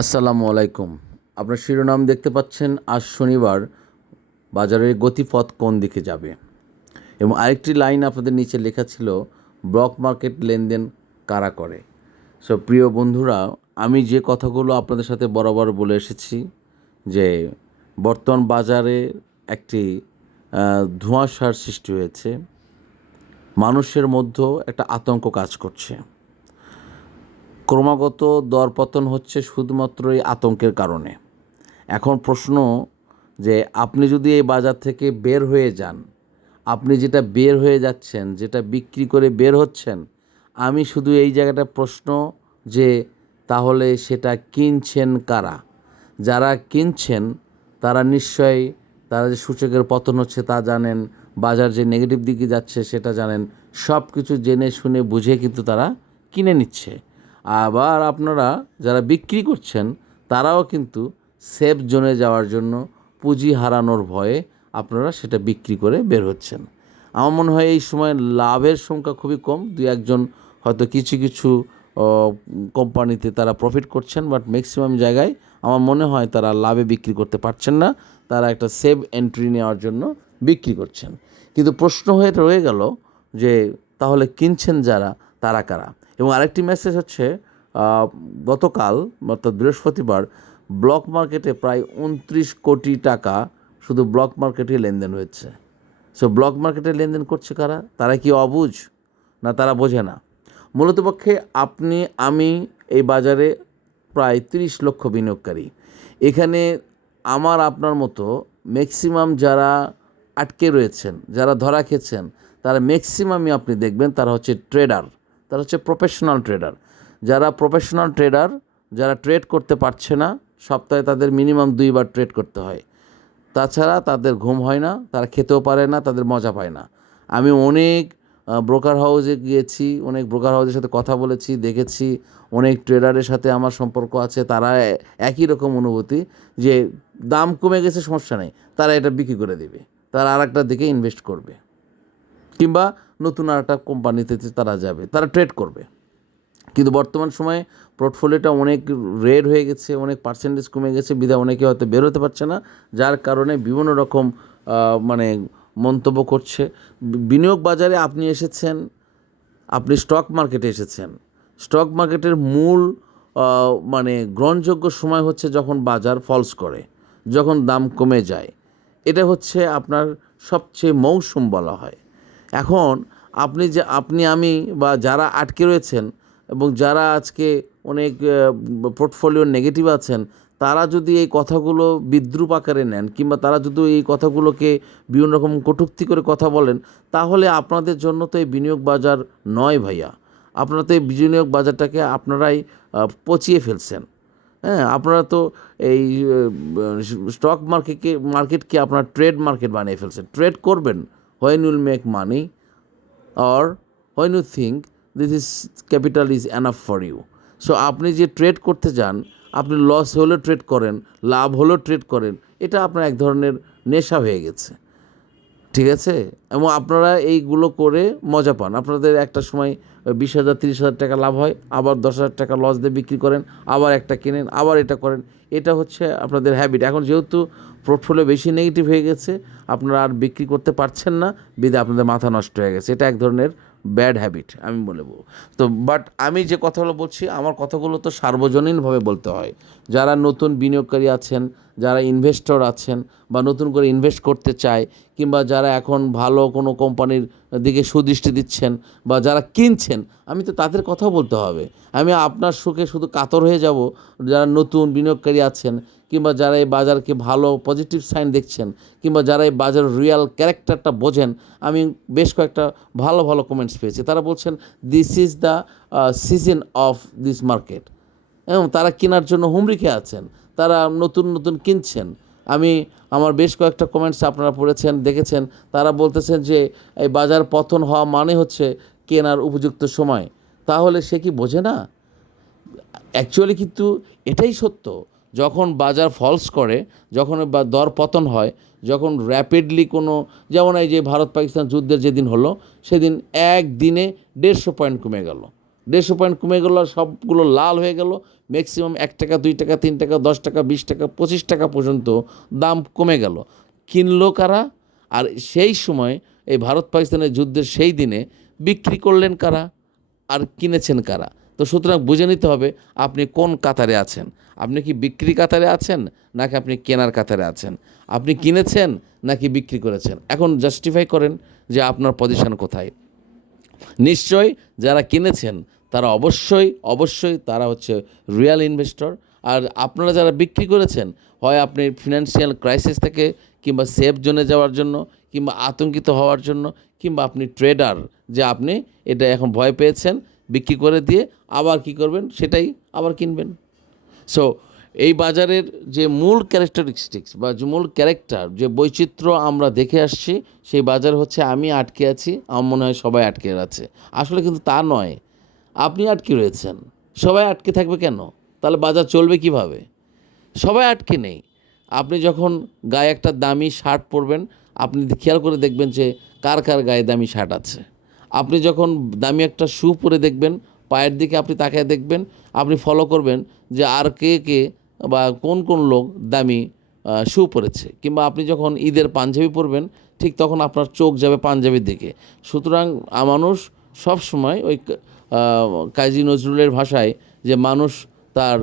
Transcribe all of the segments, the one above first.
আসসালামু আলাইকুম। আপনার শিরোনাম দেখতে পাচ্ছেন, আজ শনিবার বাজারের গতিপথ কোন দিকে যাবে? এবং আরেকটি লাইন আপনাদের নিচে লেখা ছিল, ব্লক মার্কেট লেনদেন কারা করে? সো, প্রিয় বন্ধুরা, আমি যে কথাগুলো আপনাদের সাথে বরাবর বলে এসেছি, যে বর্তমান বাজারে একটি ধোঁয়াশার সৃষ্টি হয়েছে। মানুষের মধ্যেও একটা আতঙ্ক কাজ করছে। ক্রমাগত দরপতন হচ্ছে শুধুমাত্র এই আতঙ্কের কারণে। এখন প্রশ্ন যে আপনি যদি এই বাজার থেকে বের হয়ে যান, আপনি যেটা বের হয়ে যাচ্ছেন, যেটা বিক্রি করে বের হচ্ছেন, আমি শুধু এই জায়গাটা প্রশ্ন যে তাহলে সেটা কিনছেন কারা? যারা কিনছেন, তারা নিশ্চয়ই তারা যে সূচকের পতন হচ্ছে তা জানেন, বাজার যে নেগেটিভ দিকে যাচ্ছে সেটা জানেন সব কিছু জেনে শুনে বুঝে কিন্তু তারা কিনে নিচ্ছে। আবার আপনারা যারা বিক্রি করছেন, তারাও কিন্তু সেফ জোনে যাওয়ার জন্য পুঁজি হারানোর ভয়ে আপনারা সেটা বিক্রি করে বের হচ্ছেন। আমার মনে হয় এই সময় লাভের সংখ্যা খুবই কম, দুই একজন হয়তো কিছু কিছু কোম্পানিতে তারা প্রফিট করছেন বাট ম্যাক্সিমাম জায়গায় আমার মনে হয় তারা লাভে বিক্রি করতে পারছেন না, তারা একটা সেভ এন্ট্রি নেওয়ার জন্য বিক্রি করছেন। কিন্তু প্রশ্ন হয়ে রয়ে গেল যে তাহলে কিনছেন যারা, তারা কারা? এবং আরেকটি মেসেজ হচ্ছে গতকাল, অর্থাৎ বৃহস্পতিবার ব্লক মার্কেটে প্রায় উনত্রিশ কোটি টাকা শুধু ব্লক মার্কেটে লেনদেন হয়েছে। সো ব্লক মার্কেটে লেনদেন করছে কারা? তারা কি অবুঝ? না, তারা বোঝে না। মূলত পক্ষে আপনি, আমি এই বাজারে প্রায় তিরিশ লক্ষ বিনিয়োগকারী। এখানে আমার, আপনার মতো ম্যাক্সিমাম যারা আটকে রয়েছেন, যারা ধরা খেয়েছেন, তারা ম্যাক্সিমামই আপনি দেখবেন, তারা হচ্ছে ট্রেডার তারা হচ্ছে প্রফেশনাল ট্রেডার যারা প্রফেশনাল ট্রেডার যারা ট্রেড করতে পারছে না, সপ্তাহে তাদের মিনিমাম দুইবার ট্রেড করতে হয়। তাছাড়া তাদের ঘুম হয় না, তারা খেতেও পারে না, তাদের মজা পায় না। আমি অনেক ব্রোকার হাউসে গিয়েছি, অনেক ব্রোকার হাউসের সাথে কথা বলেছি, দেখেছি অনেক ট্রেডারের সাথে আমার সম্পর্ক আছে, তারা একই রকম অনুভূতি যে দাম কমে গেছে, সমস্যা নেই। তারা এটা বিক্রি করে দেবে। তারা আর একটার দিকে ইনভেস্ট করবে। কিংবা নতুন আর একটা কোম্পানিতে তারা যাবে, তারা ট্রেড করবে। কিন্তু বর্তমান সময়ে পোর্টফোলিওটা অনেক রেড হয়ে গেছে, অনেক পার্সেন্টেজ কমে গেছে, বিধায় অনেকে হয়তো বের হতে পারছে না, যার কারণে বিভিন্ন রকম মানে মন্তব্য করছে। বিনিয়োগ বাজারে আপনি এসেছেন, আপনি স্টক মার্কেটে এসেছেন। স্টক মার্কেটের মূল মানে গ্রহণযোগ্য সময় হচ্ছে যখন বাজার ফলস করে, যখন দাম কমে যায়। এটা হচ্ছে আপনার সবচেয়ে মৌসুম বলা হয়। এখন আপনি যে, আপনি, আমি বা যারা আটকে রয়েছেন এবং যারা আজকে অনেক পোর্টফোলিও নেগেটিভ আছেন, তারা যদি এই কথাগুলো বিদ্রুপ আকারে নেন কিংবা তারা যদি এই কথাগুলোকে বিভিন্ন রকম কটূক্তি করে কথা বলেন, তাহলে আপনাদের জন্য তো এই বিনিয়োগ বাজার নয় ভাইয়া। আপনারা তো এই বিনিয়োগ বাজারটাকে আপনারাই পচিয়ে ফেলছেন। হ্যাঁ আপনারা তো এই স্টক মার্কেটকে মার্কেটকে আপনার ট্রেড মার্কেট বানিয়ে ফেলছেন। ট্রেড করবেন when will make money or when you think this is capital is enough for you so আপনি যে ট্রেড করতে যান, আপনি লস হলেও ট্রেড করেন, লাভ হলেও ট্রেড করেন, এটা আপনার এক ধরনের নেশা হয়ে গেছে। ঠিক আছে? এবং আপনারা এইগুলো করে মজা পান। আপনাদের একটা সময় বিশ হাজার, তিরিশ হাজার টাকা লাভ হয়, আবার দশ হাজার টাকা লস দিয়ে বিক্রি করেন, আবার একটা কেনেন, আবার এটা করেন। এটা হচ্ছে আপনাদের হ্যাবিট এখন যেহেতু পোর্টফোলিও বেশি নেগেটিভ হয়ে গেছে, আপনারা আর বিক্রি করতে পারছেন না, বিদে আপনাদের মাথা নষ্ট হয়ে গেছে। এটা এক ধরনের ব্যাড হ্যাবিট, আমি বলব। তো বাট আমি যে কথাগুলো বলছি, আমার কথাগুলো তো সার্বজনীনভাবে বলতে হয়। যারা নতুন বিনিয়োগকারী আছেন, যারা ইনভেস্টর আছেন, বা নতুন করে ইনভেস্ট করতে চায়, কিংবা যারা এখন ভালো কোনো কোম্পানির দিকে সুদৃষ্টি দিচ্ছেন, বা যারা কিনছেন, আমি তো তাদের কথাও বলতে হবে। আমি আপনার সুখে শুধু কাতর হয়ে যাব, যারা নতুন বিনিয়োগকারী আছেন কিংবা যারা এই বাজারকে ভালো পজিটিভ সাইন দেখছেন, কিংবা যারা এই বাজার রিয়াল ক্যারেক্টারটা বোঝেন, আমি বেশ কয়েকটা ভালো ভালো কমেন্টস পেয়েছি। তারা বলছেন this is the season of this market এবং তারা কেনার জন্য হুমড়ি খেয়ে আছেন, তারা নতুন নতুন কিনছেন। আমি, আমার বেশ কয়েকটা কমেন্টস আপনারা পড়েছেন, দেখেছেন। তারা বলতেছেন যে, এই বাজার পতন হওয়া মানে হচ্ছে কেনার উপযুক্ত সময়। তাহলে সে কি বোঝে না? অ্যাকচুয়ালি কিন্তু এটাই সত্য। যখন বাজার ফলস করে, যখন বা দর পতন হয়, যখন র্যাপিডলি কোনো, যেমন এই যে ভারত পাকিস্তান যুদ্ধের যেদিন হলো, সেদিন একদিনে দেড়শো পয়েন্ট কমে গেল। দেড়শো পয়েন্ট কমে গেল, সবগুলো লাল হয়ে গেল ম্যাক্সিমাম এক টাকা, দুই টাকা, তিন টাকা, দশ টাকা, বিশ টাকা, পঁচিশ টাকা পর্যন্ত দাম কমে গেল। কিনলো কারা? আর সেই সময় এই ভারত পাকিস্তানের যুদ্ধের সেই দিনে বিক্রি করলেন কারা? আর কিনেছেন কারা? তো সুতরাং বুঝে নিতে হবে আপনি কোন কাতারে আছেন। আপনি কি বিক্রি কাতারে আছেন নাকি আপনি কেনার কাতারে আছেন? আপনি কিনেছেন নাকি বিক্রি করেছেন? এখন জাস্টিফাই করেন যে আপনার পজিশন কোথায়। নিশ্চয় যারা কিনেছেন তারা অবশ্যই অবশ্যই তারা হচ্ছে রিয়েল ইনভেস্টর আর আপনারা যারা বিক্রি করেছেন, হয় আপনি ফিনান্সিয়াল ক্রাইসিস থেকে কিংবা সেফ জোনে যাওয়ার জন্য কিংবা আতঙ্কিত হওয়ার জন্য কিংবা আপনি ট্রেডার যে আপনি এটা এখন ভয় পেয়েছেন বিক্রি করে দিয়ে আবার কি করবেন? সেটাই আবার কিনবেন। সো এই বাজারের যে মূল ক্যারেক্টারিস্টিক্স বা যে মূল ক্যারেক্টার যে বৈচিত্র্য আমরা দেখে আসছি, সেই বাজার হচ্ছে আমি আটকে আছি, আমার মনে হয় সবাই আটকে আছে। আসলে কিন্তু তা নয়। আপনি আটকে রয়েছেন। সবাই আটকে থাকবে কেন? তাহলে বাজার চলবে কীভাবে? সবাই আটকে নেই। আপনি যখন গায়ে একটা দামি শার্ট পরবেন, আপনি খেয়াল করে দেখবেন যে কার কার গায়ে দামি শার্ট আছে। আপনি যখন দামি একটা শু পরে দেখবেন, পায়ের দিকে আপনি তাকায় দেখবেন, আপনি ফলো করবেন যে আর কে কে বা কোন কোন লোক দামি শু পরেছে। কিংবা আপনি যখন ঈদের পাঞ্জাবি পরবেন, ঠিক তখন আপনার চোখ যাবে পাঞ্জাবির দিকে। সুতরাং মানুষ সবসময় ওই কাজী নজরুলের ভাষায় যে মানুষ তার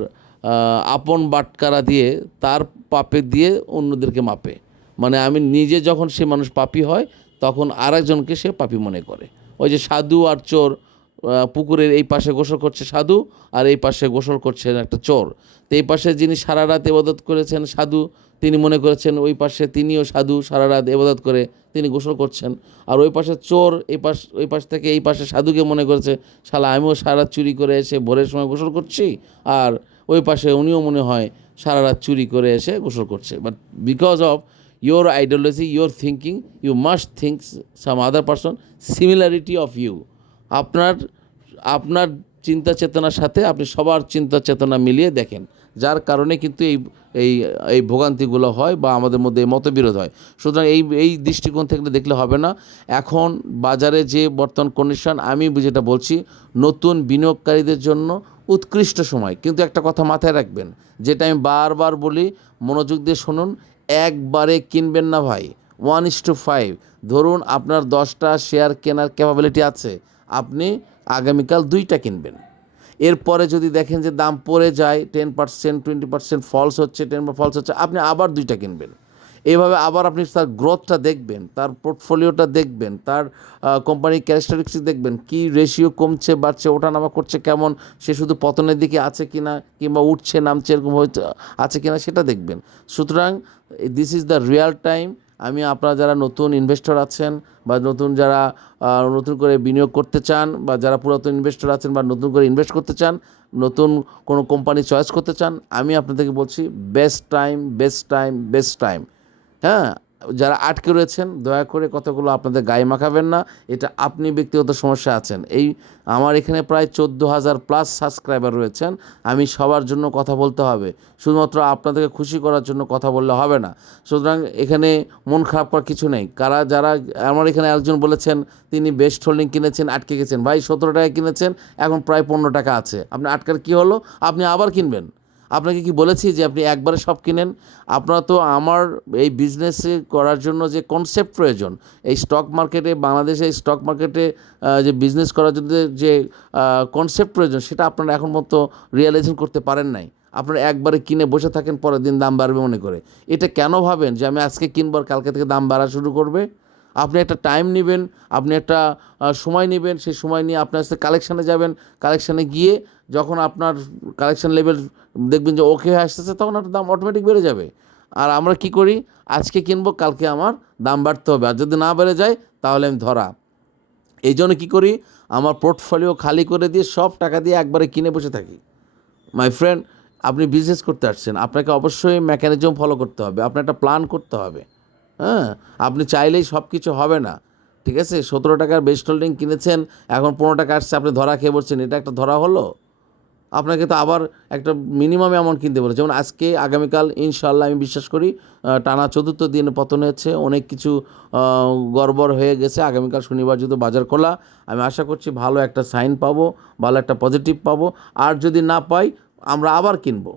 আপন বাটকারা দিয়ে তার পাপে দিয়ে অন্যদেরকে মাপে। মানে আমি নিজে যখন সে মানুষ পাপি হয়, তখন আরেকজনকে সে পাপি মনে করে। ওই যে সাধু আর চোর পুকুরের এই পাশে গোসল করছে সাধু আর এই পাশে গোসল করছেন একটা চোর। তো এই পাশে যিনি সারা রাত এবাদত করেছেন সাধু, তিনি মনে করেছেন ওই পাশে তিনিও সাধু সারা রাত এবাদত করে তিনি গোসল করছেন। আর ওই পাশে চোর, এই পাশ, ওই পাশ থেকে এই পাশে সাধুকে মনে করেছে, শালা, আমিও সারা রাত চুরি করে এসে ভোরের সময় গোসল করছি? আর ওই পাশে উনিও মনে হয় সারা রাত চুরি করে এসে গোসল করছে। But because of your ideology, your thinking, you must think some other person similarity of you. আপনার আপনার চিন্তা চেতনার সাথে আপনি সবার চিন্তা চেতনা মিলিয়ে দেখেন। যার কারণে কিন্তু এই এই এই ভোগান্তিগুলো হয় বা আমাদের মধ্যে এই মতবিরোধ হয়। সুতরাং এই এই দৃষ্টিকোণ থেকে দেখলে হবে না। এখন বাজারে যে বর্তমান কন্ডিশন আমি যেটা বলছি নতুন বিনিয়োগকারীদের জন্য উৎকৃষ্ট সময়। কিন্তু একটা কথা মাথায় রাখবেন যেটা আমি বারবার বলি মনোযোগ দিয়ে শুনুন একবারে কিনবেন না ভাই। ওয়ান ইস টু ফাইভ ধরুন আপনার দশটা শেয়ার কেনার ক্যাপাবিলিটি আছে। আপনি আগামীকাল দুইটা কিনবেন। এরপরে যদি দেখেন যে দাম পড়ে যায় ten percent twenty percent falls হচ্ছে টেন ফলস হচ্ছে, আপনি আবার দুইটা কিনবেন। এইভাবে আবার আপনি তার গ্রোথটা দেখবেন, তার পোর্টফোলিওটা দেখবেন, তার কোম্পানির ক্যারেক্টারিস্টিক্স দেখবেন, কি রেশিও কমছে, বাড়ছে, ওঠানামা করছে কেমন, সে শুধু পতনের দিকে আছে কি না কিংবা উঠছে, নামছে, এরকম হয়তো আছে কি না সেটা দেখবেন। সুতরাং this is the real time আমি আপনারা যারা নতুন ইনভেস্টর আছেন, বা নতুন যারা নতুন করে বিনিয়োগ করতে চান, বা যারা পুরাতন ইনভেস্টর আছেন, বা নতুন করে ইনভেস্ট করতে চান, নতুন কোনো কোম্পানি চয়েস করতে চান, আমি আপনাদেরকে বলছি best time best time best time হ্যাঁ? যারা আটকে রয়েছেন, দয়া করে কতগুলো আপনাদের গায়ে মাখাবেন না। এটা আপনি ব্যক্তিগত সমস্যা আছেন। এই আমার এখানে প্রায় চোদ্দ হাজার প্লাস সাবস্ক্রাইবার রয়েছেন। আমি সবার জন্য কথা বলতে হবে। শুধুমাত্র আপনাদেরকে খুশি করার জন্য কথা বললে হবে না। সুতরাং এখানে মন খারাপ করার কিছু নেই। কারা, যারা, আমার এখানে একজন বলেছেন, তিনি বেস্ট হোল্ডিং কিনেছেন, আটকে গেছেন। ভাই, সতেরো টাকা কিনেছেন, এখন প্রায় পনেরো টাকা আছে। আপনি আটকার কী হলো? আপনি আবার কিনবেন। আপনাকে কি বলেছি যে আপনি একবারে সব কিনেন? আপনারা তো আমার এই বিজনেসে করার জন্য যে কনসেপ্ট প্রয়োজন, এই স্টক মার্কেটে বাংলাদেশে এই স্টক মার্কেটে যে বিজনেস করার জন্য যে কনসেপ্ট প্রয়োজন, সেটা আপনারা এখন মতো রিয়েলাইজেশন করতে পারেন নাই। আপনারা একবারে কিনে বসে থাকেন, পরের দিন দাম বাড়বে মনে করে। এটা কেন ভাবেন যে আমি আজকে কিনবো আর কালকে থেকে দাম বাড়া শুরু করবে? আপনি একটা টাইম নেবেন, আপনি একটা সময় নেবেন, সেই সময় নিয়ে আপনার সাথে কালেকশানে যাবেন কালেকশানে গিয়ে যখন আপনার কালেকশান লেভেল দেখবেন যে ওকে হয়ে আসতেছে, তখন আপনার দাম অটোমেটিক বেড়ে যাবে। আর আমরা কি করি? আজকে কিনবো, কালকে আমার দাম বাড়তে হবে। আর যদি না বেড়ে যায়, তাহলে আমি ধরা। এই জন্য কী করি? আমার পোর্টফোলিও খালি করে দিয়ে সব টাকা দিয়ে একবারে কিনে বসে থাকি। মাই ফ্রেন্ড আপনি বিজনেস করতে আসছেন। আপনাকে অবশ্যই মেকানিজম ফলো করতে হবে। আপনার একটা প্ল্যান করতে হবে। হ্যাঁ আপনি চাইলেই সব কিছু হবে না। ঠিক আছে? সতেরো টাকার বেস্ট হোল্ডিং কিনেছেন, এখন পনেরো টাকা আসছে, আপনি ধরা খেয়ে বলছেন এটা একটা ধরা হলো? আপনাকে তো আবার একটা মিনিমাম অ্যামাউন্ট কিনতে বলে যেমন আজকে, আগামীকাল ইনশাল্লাহ আমি বিশ্বাস করি টানা চতুর্থ দিন পতন হয়েছে, অনেক কিছু গড়বড় হয়ে গেছে। আগামীকাল শনিবার যদি বাজার খোলা, আমি আশা করছি ভালো একটা সাইন পাবো, ভালো একটা পজিটিভ পাবো। আর যদি না পাই, আমরা আবার কিনবো।